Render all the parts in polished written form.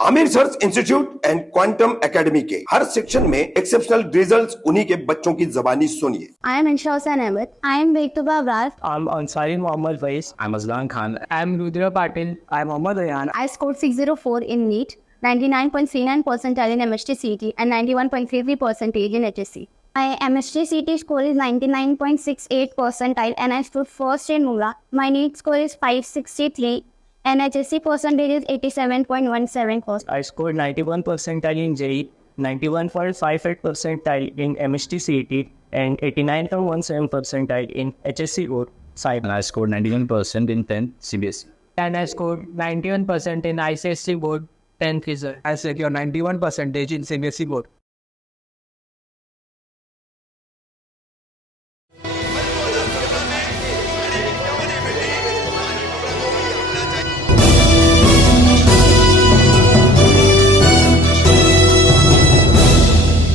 Aamir search institute and quantum academy के हर section में exceptional results उन्हीं के बच्चों की जबानी सुनिए। I am Insha Hussain Ahmed. I am Bektuba Abrar. I'm Ansari Mohammad Faiz. I'm Aslan Khan. I'm Rudra Patil. I'm Mohammad Ayan. I scored 604 in NEET, 99.39 percentile in MST CT, and 91.33 percentage in HSC. My MST CT score is 99.68 percentile, and I stood first in MULA. My NEET score is 563. And HSC percentage is 87.17%. I scored 91 percentile in JEE, 91.58 percentile in MST CET, and 89.17 percentile in HSC or Cyber. And I scored 91% in 10th CBSE. And I scored 91% in ICSC board 10th result. I secured 91 percentage in CBSE board.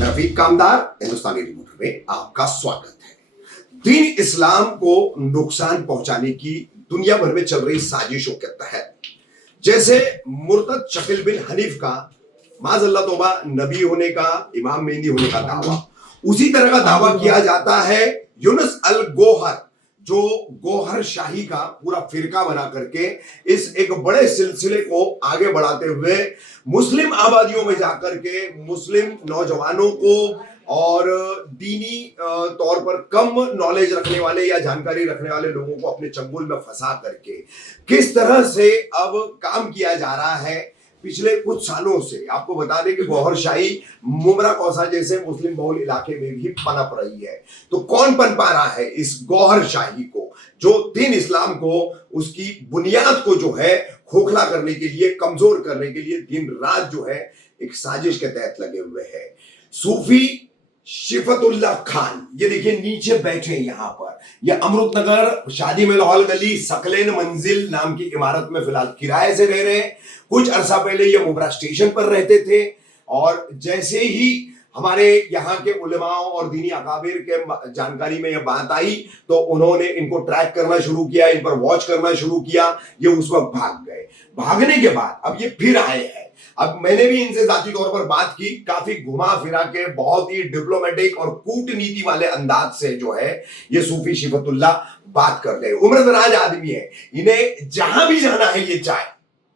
Rafiq Kamdar Hindustani remote में आपका स्वागत है। दीन इस्लाम को नुकसान पहुंचाने की दुनिया भर में चल रही साजिशों के तहत जैसे मुर्तद शकील बिन हनीफ का माज़अल्लाह तौबा नबी होने का, इमाम मेहदी होने का दावा, उसी तरह का दावा किया जाता है यूनुस अल गोहर, जो गोहर शाही का पूरा फिरका बना करके इस एक बड़े सिलसिले को आगे बढ़ाते हुए मुस्लिम आबादियों में जाकर के मुस्लिम नौजवानों को और दीनी तौर पर कम नॉलेज रखने वाले या जानकारी रखने वाले लोगों को अपने चंगुल में फंसा करके किस तरह से अब काम किया जा रहा है। पिछले कुछ सालों से आपको बता दें कि गौहर शाही मुमरा कौसा जैसे मुस्लिम बहुल इलाके में भी पनप रही है। तो कौन पन पा रहा है इस गौहर शाही को, जो दीन इस्लाम को, उसकी बुनियाद को जो है खोखला करने के लिए, कमजोर करने के लिए दिन रात जो है एक साजिश के तहत लगे हुए हैं। सूफी शिफतुल्लाह खान, ये देखिए नीचे बैठे यहाँ पर, ये अमृतनगर शादी में लाहौल गली सकलेन मंजिल नाम की इमारत में फिलहाल किराए से रह रहे हैं। कुछ अरसा पहले ये मुब्रा स्टेशन पर रहते थे और जैसे ही हमारे यहाँ के उलेमाओं और दीनी अकाबिर के जानकारी में यह बात आई तो उन्होंने इनको ट्रैक करना शुरू किया, इन पर वॉच करना शुरू किया। ये उस वक्त भाग गए। भागने के बाद अब ये फिर आए हैं। अब मैंने भी इनसे जाती तौर पर बात की, काफी घुमा फिरा के बहुत ही डिप्लोमेटिक और कूटनीति वाले अंदाज से जो है ये सूफी शिफतुल्लाह बात करते हैं। उम्रदराज आदमी है, इन्हें जहां भी जाना है ये चाहे,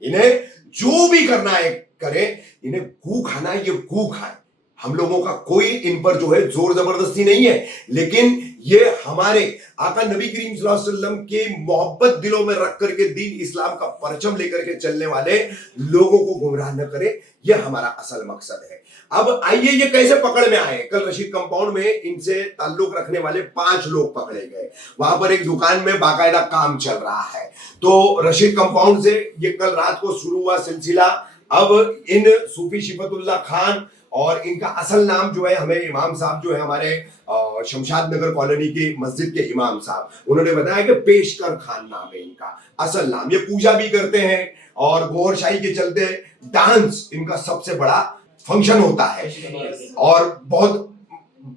इन्हें जो भी करना है करे, इन्हें गू खाना है ये गू खाए। हम लोगों का कोई इन पर जो है जोर जबरदस्ती नहीं है, लेकिन ये हमारे आका नबी करीम सल्लल्लाहु अलैहि वसल्लम के मोहब्बत दिलों में रख करके दीन इस्लाम का परचम लेकर के चलने वाले लोगों को गुमराह न करे, ये हमारा असल मकसद है। अब आइए ये कैसे पकड़ में आए। कल रशीद कंपाउंड में इनसे ताल्लुक रखने वाले 5 लोग पकड़े गए। वहां पर एक दुकान में बाकायदा काम चल रहा है। तो रशीद कंपाउंड से ये कल रात को शुरू हुआ सिलसिला। अब इन सूफी शिफतुल्लाह खान और इनका असल नाम जो है, हमें इमाम साहब जो है हमारे शमशाद नगर कॉलोनी की मस्जिद के इमाम साहब, उन्होंने बताया कि पेशकर खान नाम है इनका असल नाम। ये पूजा भी करते हैं और गौहर शाही के चलते डांस इनका सबसे बड़ा फंक्शन होता है और बहुत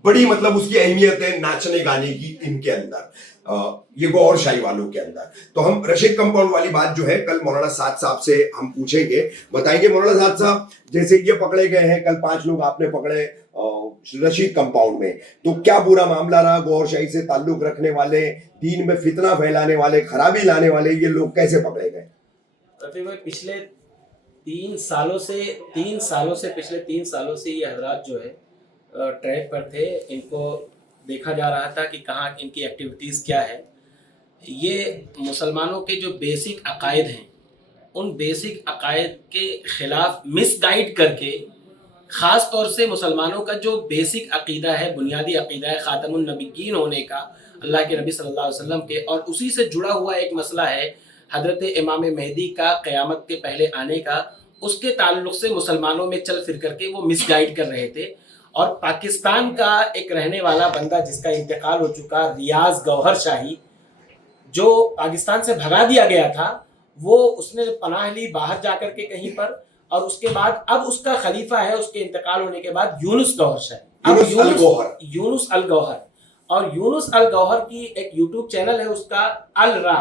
बड़ी मतलब उसकी अहमियत है नाचने गाने की इनके अंदर, ये गौहर शाही वालों के अंदर। तो हम रशीद कंपाउंड वाली बात जो है कल मौलाना साद साहब से हम पूछेंगे, बताएंगे। मौलाना साद साहब, जैसे ये पकड़े गए हैं, कल 5 लोग आपने पकड़े रशीद कंपाउंड में, तो क्या पूरा मामला रहा? गौहर शाही से ताल्लुक रखने वाले, दीन में फितना फैलाने वाले, खराबी लाने वाले ये लोग कैसे पकड़े गए? पिछले 3 सालों से पिछले 3 सालों से ये हजरात जो है ट्रैक पर थे। इनको देखा जा रहा था कि कहाँ इनकी एक्टिविटीज़ क्या है। ये मुसलमानों के जो बेसिक अकायद हैं, उन बेसिक अकायद के ख़िलाफ़ मिसगाइड करके, ख़ास तौर से मुसलमानों का जो बेसिक अक़ीदा है, बुनियादी अक़ीदा है ख़ातमुन नबिय्यीन होने का, अल्लाह के नबी सल्लल्लाहु अलैहि वसल्लम के, और उसी से जुड़ा हुआ एक मसला है हज़रत इमाम मेहदी का क़यामत के पहले आने का, उसके ताल्लुक़ से मुसलमानों में चल फिर करके वो मिसगाइड कर रहे थे। और पाकिस्तान का एक रहने वाला बंदा जिसका इंतकाल हो चुका, रियाज गौहर शाही, जो पाकिस्तान से भगा दिया गया था, वो उसने पनाह ली बाहर जाकर के कहीं पर, और उसके बाद अब उसका खलीफा है उसके इंतकाल होने के बाद यूनुस गौहर शाही, यूनुस अल गौहर। और यूनुस अल गौहर की एक यूट्यूब चैनल है उसका, अल रा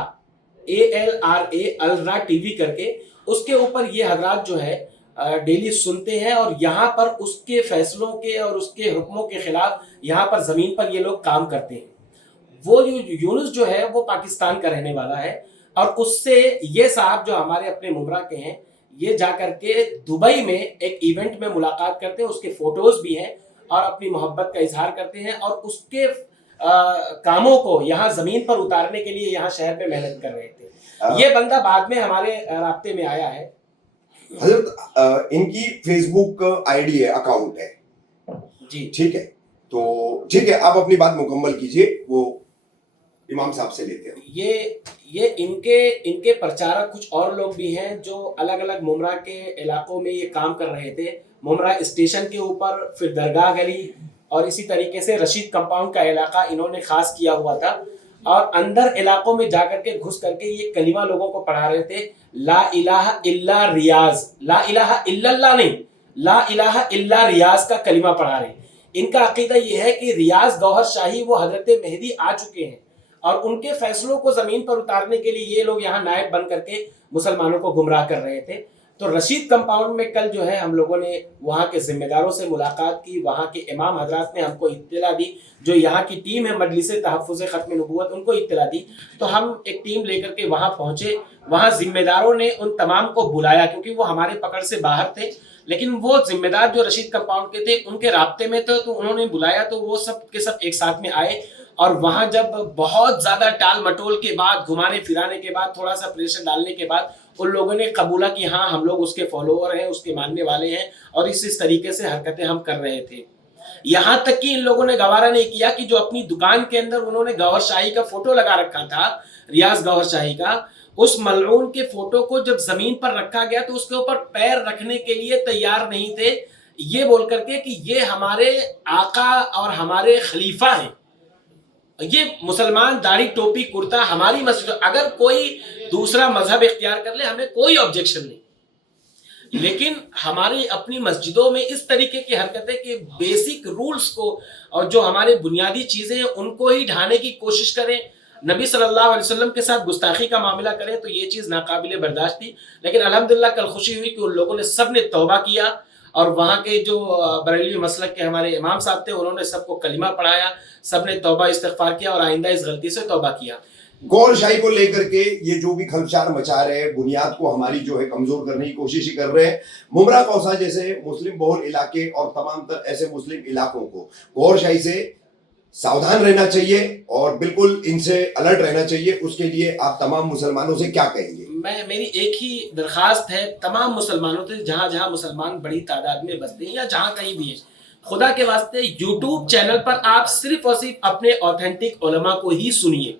ALRA अल रा टीवी करके, उसके ऊपर ये हजरात जो है डेली सुनते हैं और यहाँ पर उसके फैसलों के और उसके हुक्मों के खिलाफ यहाँ पर ज़मीन पर ये लोग काम करते हैं। वो यूनुस जो है वो पाकिस्तान का रहने वाला है और उससे ये साहब जो हमारे अपने मुमरा के हैं, ये जा करके दुबई में एक इवेंट में मुलाकात करते हैं, उसके फोटोज भी हैं और अपनी मोहब्बत का इजहार करते हैं और उसके कामों को यहाँ जमीन पर उतारने के लिए यहाँ शहर में मेहनत कर रहे थे। ये बंदा बाद में हमारे राब्ते में आया है। हजरत इनकी फेसबुक आईडी है, अकाउंट है जी, ठीक है, तो ठीक है, आप अपनी बात मुकम्मल कीजिए, वो इमाम साहब से लेते हैं। ये इनके प्रचारक कुछ और लोग भी हैं जो अलग अलग मुमरा के इलाकों में ये काम कर रहे थे। मुमरा स्टेशन के ऊपर, फिर दरगाह गली और इसी तरीके से रशीद कंपाउंड का इलाका इन्होंने खास किया हुआ था और अंदर इलाकों में जाकर के घुस करके ये कलिमा लोगों को पढ़ा रहे थे। ला इलाहा इल्ला रियाज, ला इलाहा इल्लल्लाह नहीं, ला इलाहा इल्ला रियाज का कलिमा पढ़ा रहे। इनका अकीदा ये है कि रियाज गौहर शाही वो हजरत मेहदी आ चुके हैं और उनके फैसलों को जमीन पर उतारने के लिए ये लोग यहाँ नायब बन करके मुसलमानों को गुमराह कर रहे थे। तो रशीद कंपाउंड में कल जो है हम लोगों ने वहाँ के जिम्मेदारों से मुलाकात की, वहाँ के इमाम हजरात ने हमको इत्तला दी, जो यहाँ की टीम है मजलिस तहफ़्फ़ुज़ ख़त्म नबूवत, उनको इत्तला दी। तो हम एक टीम लेकर के वहाँ पहुँचे। वहाँ जिम्मेदारों ने उन तमाम को बुलाया क्योंकि वो हमारे पकड़ से बाहर थे, लेकिन वो जिम्मेदार जो रशीद कंपाउंड के थे उनके राब्ते में थे, तो उन्होंने बुलाया। तो वो सब के सब एक साथ में आए और वहाँ जब बहुत ज़्यादा टाल मटोल के बाद, घुमाने फिराने के बाद, थोड़ा सा प्रेशर डालने के बाद उन लोगों ने कबूला कि हाँ हम लोग उसके फॉलोअर हैं, उसके मानने वाले हैं और इस तरीके से हरकतें हम कर रहे थे। यहाँ तक कि इन लोगों ने गवारा नहीं किया कि जो अपनी दुकान के अंदर उन्होंने गौहर शाही का फोटो लगा रखा था, रियाज गौहर शाही का, उस मलऊन के फोटो को जब जमीन पर रखा गया तो उसके ऊपर पैर रखने के लिए तैयार नहीं थे, ये बोल करके कि ये हमारे आका और हमारे खलीफा हैं, ये मुसलमान दाढ़ी टोपी कुर्ता हमारी मस्जिद, अगर कोई दूसरा मजहब इख्तियार कर ले हमें कोई ऑब्जेक्शन नहीं, लेकिन हमारी अपनी मस्जिदों में इस तरीके की हरकतें कि बेसिक रूल्स को और जो हमारे बुनियादी चीजें हैं उनको ही ढाने की कोशिश करें, नबी सल्लल्लाहु अलैहि वसल्लम के साथ गुस्ताखी का मामला करें, तो ये चीज़ नाकाबिले बर्दाश्त थी। लेकिन अल्हम्दुलिल्लाह कल खुशी हुई कि उन लोगों ने सब ने तौबा किया और वहाँ के जो बरेलवी मसलक के हमारे इमाम साहब थे उन्होंने सबको कलिमा पढ़ाया, सब ने तौबा इस्तिग़फ़ार किया और आइंदा इस गलती से तौबा किया। गौहर शाही को लेकर के ये जो भी खलबशार मचा रहे हैं, बुनियाद को हमारी जो है कमजोर करने की कोशिश ही कर रहे हैं। मुमरा कौसा जैसे मुस्लिम बहुल इलाके और तमाम तर ऐसे मुस्लिम इलाकों को गौहर शाही से सावधान रहना चाहिए और बिल्कुल इनसे अलर्ट रहना चाहिए। उसके लिए आप तमाम मुसलमानों से क्या कहेंगे? मेरी एक ही दरख्वास्त है तमाम मुसलमानों से, जहाँ जहाँ मुसलमान बड़ी तादाद में बसते हैं या जहाँ कहीं भी है, खुदा के वास्ते यूट्यूब चैनल पर आप सिर्फ और सिर्फ अपने ऑथेंटिक उलमा को ही सुनिए।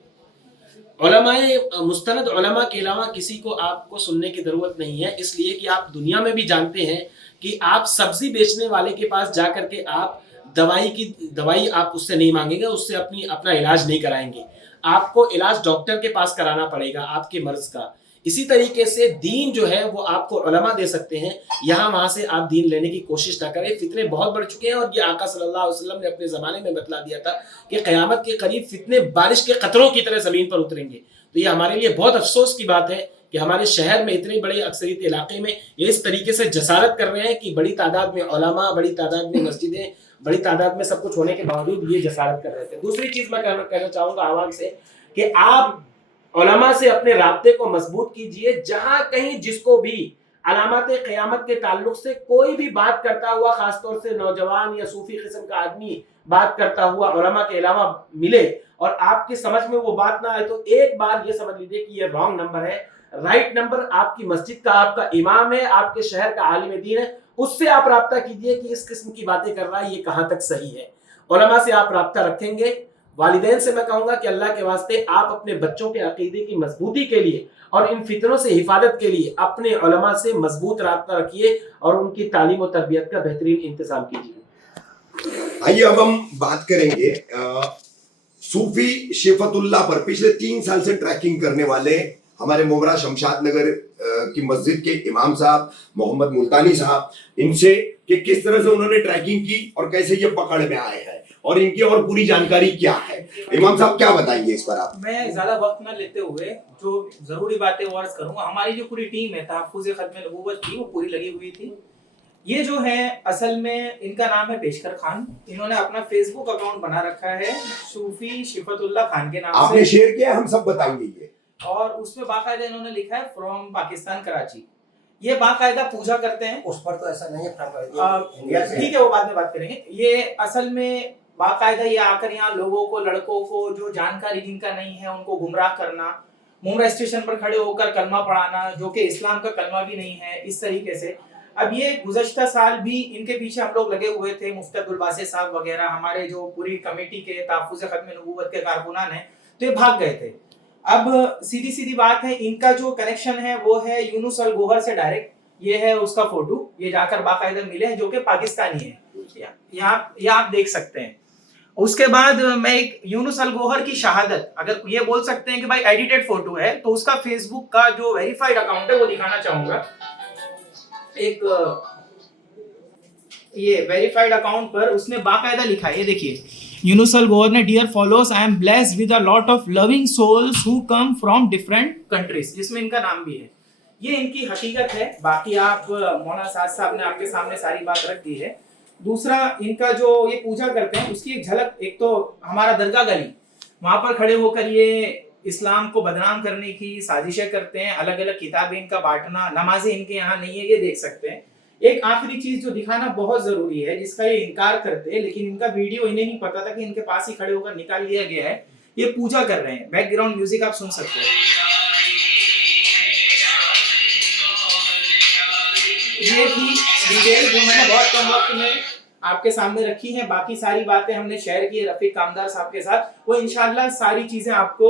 उलमाए मुस्तनद उलमा के अलावा किसी को आपको सुनने की ज़रूरत नहीं है, इसलिए कि आप दुनिया में भी जानते हैं कि आप सब्जी बेचने वाले के पास जा करके आप दवाई आप उससे नहीं मांगेंगे, उससे अपना इलाज नहीं कराएंगे, आपको इलाज डॉक्टर के पास कराना पड़ेगा आपके मर्ज का। इसी तरीके से दीन जो है वो आपको उलमा दे सकते हैं, यहाँ वहाँ से आप दीन लेने की कोशिश ना करें। फितने बहुत बढ़ चुके हैं और ये आका सल्लल्लाहु अलैहि वसल्लम ने अपने ज़माने में बतला दिया था कि क़यामत के करीब फितने बारिश के कतरों की तरह ज़मीन पर उतरेंगे। तो ये हमारे लिए बहुत अफसोस की बात है कि हमारे शहर में इतने बड़े अक्सरियत इलाके में ये इस तरीके से जसारत कर रहे हैं कि बड़ी तादाद में उलमा, बड़ी तादाद में मस्जिदें, बड़ी तादाद में सब कुछ होने के बावजूद ये जसारत कर रहे थे। दूसरी चीज़ मैं कहना चाहूँगा आवाम से कि आप उलमा से अपने राब्ते को मजबूत कीजिए। जहाँ कहीं जिसको भी अलामत क़यामत के ताल्लुक से कोई भी बात करता हुआ, खासतौर से नौजवान या सूफी किस्म का आदमी बात करता हुआ उलमा के अलावा मिले और आपकी समझ में वो बात ना आए, तो एक बार ये समझ लीजिए कि ये रॉन्ग नंबर है। राइट नंबर आपकी मस्जिद का, आपका इमाम है, आपके शहर का आलिम दीन है, उससे आप राब्ता कीजिए कि इस किस्म की बातें कर रहा है ये कहाँ तक सही है। उलमा से आप राब्ता रखेंगे। वालिदैन से मैं कहूँगा कि अल्लाह के वास्ते आप अपने बच्चों के अकीदे की मजबूती के लिए और इन फितनों से हिफाजत के लिए अपने उलमा से मजबूत राब्ता रखिए और उनकी तालीम और तरबियत का बेहतरीन इंतजाम कीजिए। आइए अब हम बात करेंगे सूफी शेफतुल्लाह पर। पिछले 3 साल से ट्रैकिंग करने वाले हमारे मुमरा शमशाद नगर की मस्जिद के इमाम साहब मोहम्मद मुल्तानी साहब, इनसे कि किस तरह से उन्होंने ट्रैकिंग की और कैसे ये पकड़ में आए हैं और इनकी और पूरी जानकारी क्या है। इमाम साहब क्या बताएंगे इस पर आप? मैं ज्यादा वक्त न लेते हुए जो जरूरी बातें वर्ज करूंगा। हमारी जो पूरी टीम है तहफ़्फ़ुज़ ख़त्म नबूवत की, वो पूरी लगी हुई थी ये जो है असल में इनका नाम है पेशकर खान। इन्होंने अपना फेसबुक अकाउंट बना रखा है सूफी शिफतुल्लाह खान के नाम आपने से, शेयर किया, हम सब बताएंगे ये। और उसमें बाकायदा इन्होंने लिखा है फ्रॉम पाकिस्तान कराची। ये बाकायदा पूजा करते हैं। उस पर तो ऐसा नहीं है, इंडिया से ठीक है, वो बाद में बात करेंगे। ये असल में बाकायदा ये आकर यहाँ लोगों को, लड़कों को जो जानकारी जिनका नहीं है उनको गुमराह करना, मुमरा स्टेशन पर खड़े होकर कलमा पढ़ाना जो कि इस्लाम का कलमा भी नहीं है, इस तरीके से। अब ये गुज़श्ता साल भी इनके पीछे हम लोग लगे हुए थे, मुफ्ती अब्दुल बासित साहब वगैरह हमारे जो पूरी कमेटी के तहफ़्फ़ुज़ ख़त्म नबूवत के कारकुनान हैं, तो ये भाग गए थे। अब सीधी सीधी बात है, इनका जो कनेक्शन है वो है यूनुस अल गोहर से डायरेक्ट। ये है उसका फोटो, ये जाकर बाकायदा मिले हैं, जो कि पाकिस्तानी है। यहाँ आप देख सकते हैं। उसके बाद मैं एक यूनुस अल गोहर की शहादत, अगर ये बोल सकते हैं कि भाई एडिटेड फोटो है, तो उसका फेसबुक का जो वेरीफाइड अकाउंट है वो दिखाना चाहूंगा। एक ये वेरीफाइड अकाउंट पर उसने बाकायदा लिखा है, ये देखिए, यूनुस अल गोहर ने, dear followers, I am blessed with a lot of loving souls who come from different countries, जिसमें इनका नाम भी है। ये इनकी हकीकत है। बाकी आप मौलाना साहब ने आपके सामने सारी बात रख दी है। दूसरा, इनका जो ये पूजा करते हैं उसकी एक झलक, एक तो हमारा दरगाह गली, वहां पर खड़े होकर ये इस्लाम को बदनाम करने की साजिशें करते हैं, अलग अलग किताबें इनका बांटना, नमाजें इनके यहाँ नहीं है, ये देख सकते हैं। एक आखिरी चीज जो दिखाना बहुत जरूरी है, जिसका ये इनकार करते हैं, लेकिन इनका वीडियो इन्हें नहीं पता था कि इनके पास ही खड़े होकर निकाल लिया गया है। ये पूजा कर रहे हैं, बैकग्राउंड म्यूजिक आप सुन सकते हैं। ये थी डिटेल जो मैंने बहुत कम वक्त में आपके सामने रखी है। बाकी सारी बातें हमने शेयर की है रफीक कामदार साहब के साथ, वो इंशाल्लाह सारी चीजें आपको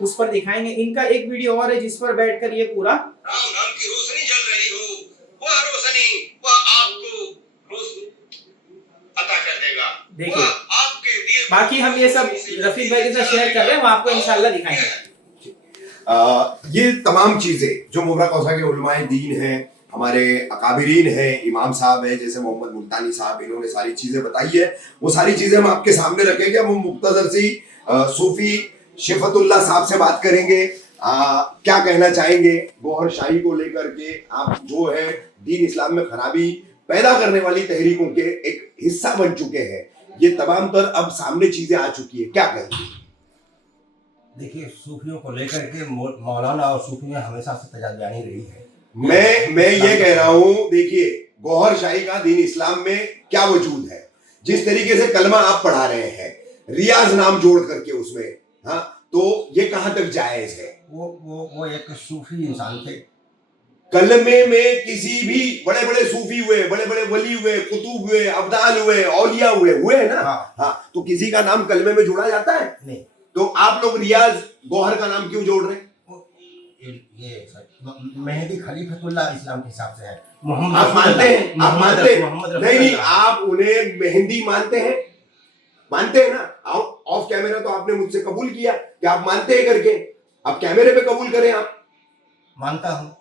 उस पर दिखाएंगे। इनका एक वीडियो और है जिस पर बैठकर ये पूरा राम नाम की रोशनी जल रही हो, वह रोशनी वह आपको अता कर देगा। देखिए, आपके दिए बाकी हम ये सब रफीक भाई के साथ शेयर कर रहे हैं, वो आपको इंशाल्लाह दिखाएंगे। ये तमाम चीजें जो मुमरा कौसा के उलमाए दीन हैं, हमारे अकाबिरीन हैं, इमाम साहब हैं जैसे मोहम्मद मुल्तानी साहब, इन्होंने सारी चीजें बताई है, वो सारी चीजें हम आपके सामने रखेंगे। हम मुख्तसर सी सूफी शिफतुल्लाह साहब से बात करेंगे। क्या कहना चाहेंगे गोहर शाही को लेकर के? आप जो है दीन इस्लाम में खराबी पैदा करने वाली तहरीकों के एक हिस्सा बन चुके हैं, ये तमाम तर अब सामने चीजें आ चुकी है, क्या कहेंगे? देखिए, सूफियों को लेकर के मौलाना और सूफी में हमेशा से तजाबियानी रही है। मैं ये कह रहा हूं, देखिए गोहर शाही का दीन इस्लाम में क्या वजूद है, जिस तरीके से कलमा आप पढ़ा रहे हैं, रियाज नाम जोड़ करके उसमें, हाँ, तो ये कहां तक जायज है? वो एक सूफी इंसान थे। कलमे में किसी भी बड़े बड़े सूफी हुए, बड़े बड़े वली हुए, कुतुब हुए, अब्दाल हुए, औलिया हुए है ना? हाँ, तो किसी का नाम कलमे में जोड़ा जाता है? नहीं। तो आप लोग रियाज गोहर का नाम क्यों जोड़ रहे हैं? ये मेहदी खलीफतुल्लाह इस्लाम के हिसाब से है। आप मानते हैं? आप मानते हैं? नहीं, आप उन्हें मेहंदी मानते हैं? मानते हैं ना? ऑफ कैमरा तो आपने मुझसे कबूल किया कि आप मानते हैं करके। अब कैमरे पे कबूल करें आप। मानता हूँ,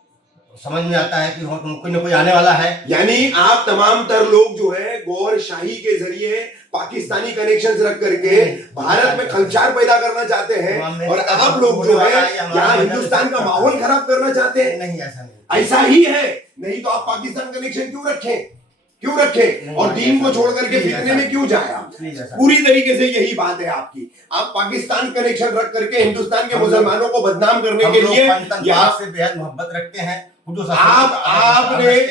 समझ में आता है कि कोई ना कोई आने वाला है। यानी आप तमाम तर लोग जो है गोहर शाही के जरिए पाकिस्तानी कनेक्शंस रख करके भारत में खलचार पैदा करना चाहते हैं, और आप लोग जो है यहाँ हिंदुस्तान का माहौल खराब करना चाहते हैं। नहीं, ऐसा नहीं, ऐसा ही है। नहीं तो आप पाकिस्तान कनेक्शन क्यों रखें? और दीन को छोड़ करके फितने में क्यों जाए आप? पूरी तरीके से यही बात है आपकी। आप पाकिस्तान कनेक्शन रख करके हिंदुस्तान के मुसलमानों को बदनाम करने के लिए यहाँ से बेहद मोहब्बत रखते हैं।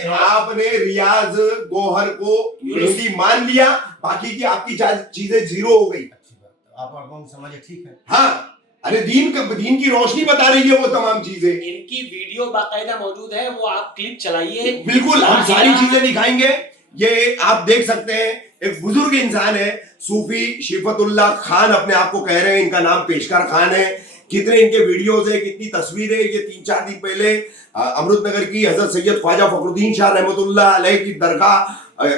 आपने रियाज गोहर को मेहंदी मान लिया, बाकी की आपकी चीजें जीरो हो गई। अच्छी बात, आप समझे, ठीक है। हाँ, अरे दीन की रोशनी बता रही है वो तमाम चीजें। इनकी वीडियो बाकायदा मौजूद है, वो आप क्लिप चलाइए। बिल्कुल, हम सारी चीजें दिखाएंगे। ये आप देख सकते हैं, एक बुजुर्ग इंसान है, सूफी शिफतुल्लाह खान अपने आप को कह रहे हैं, इनका नाम पेशकर खान है। कितने इनके वीडियोस है, कितनी तस्वीरें। ये 3-4 दिन पहले अमृतनगर की हजरत सैयद ख्वाजा फखरुद्दीन शाह रहमतुल्लाह अलैह की दरगाह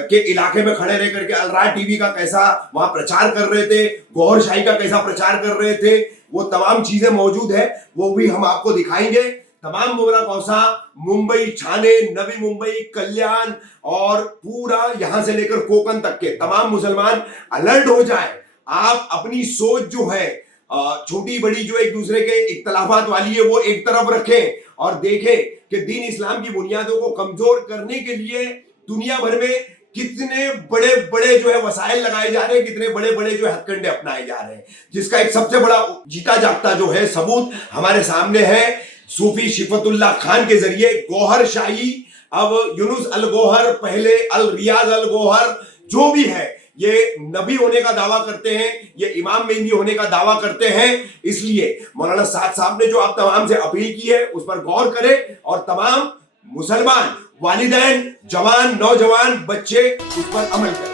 के इलाके में खड़े रह करके अलराय टीवी का कैसा वहां प्रचार कर रहे थे, गोहर शाही का कैसा प्रचार कर रहे थे, वो तमाम चीजें मौजूद है, वो भी हम आपको दिखाएंगे। तमाम मुमरा कौसा, मुंबई, ठाणे, नवी मुंबई, कल्याण और पूरा यहां से लेकर कोकन तक के तमाम मुसलमान अलर्ट हो जाए। आप अपनी सोच जो है छोटी बड़ी जो एक दूसरे के इख्तलाफात वाली है वो एक तरफ रखें और देखें कि दीन इस्लाम की बुनियादों को कमजोर करने के लिए दुनिया भर में कितने बड़े बड़े जो है वसाइल लगाए जा रहे हैं, कितने बड़े बड़े जो है हथकंडे अपनाए जा रहे हैं, जिसका एक सबसे बड़ा जीता जागता जो है सबूत हमारे सामने है सूफी शिफतुल्लाह खान के जरिए। गौहर शाही, अब यूनुस अल गौहर, पहले अल रियाज अल गौहर, जो भी है ये नबी होने का दावा करते हैं, ये इमाम मेहदी होने का दावा करते हैं। इसलिए मौलाना साद साहब ने जो आप तमाम से अपील की है उस पर गौर करें और तमाम मुसलमान वालिदैन, जवान, नौजवान, बच्चे उस पर अमल करें।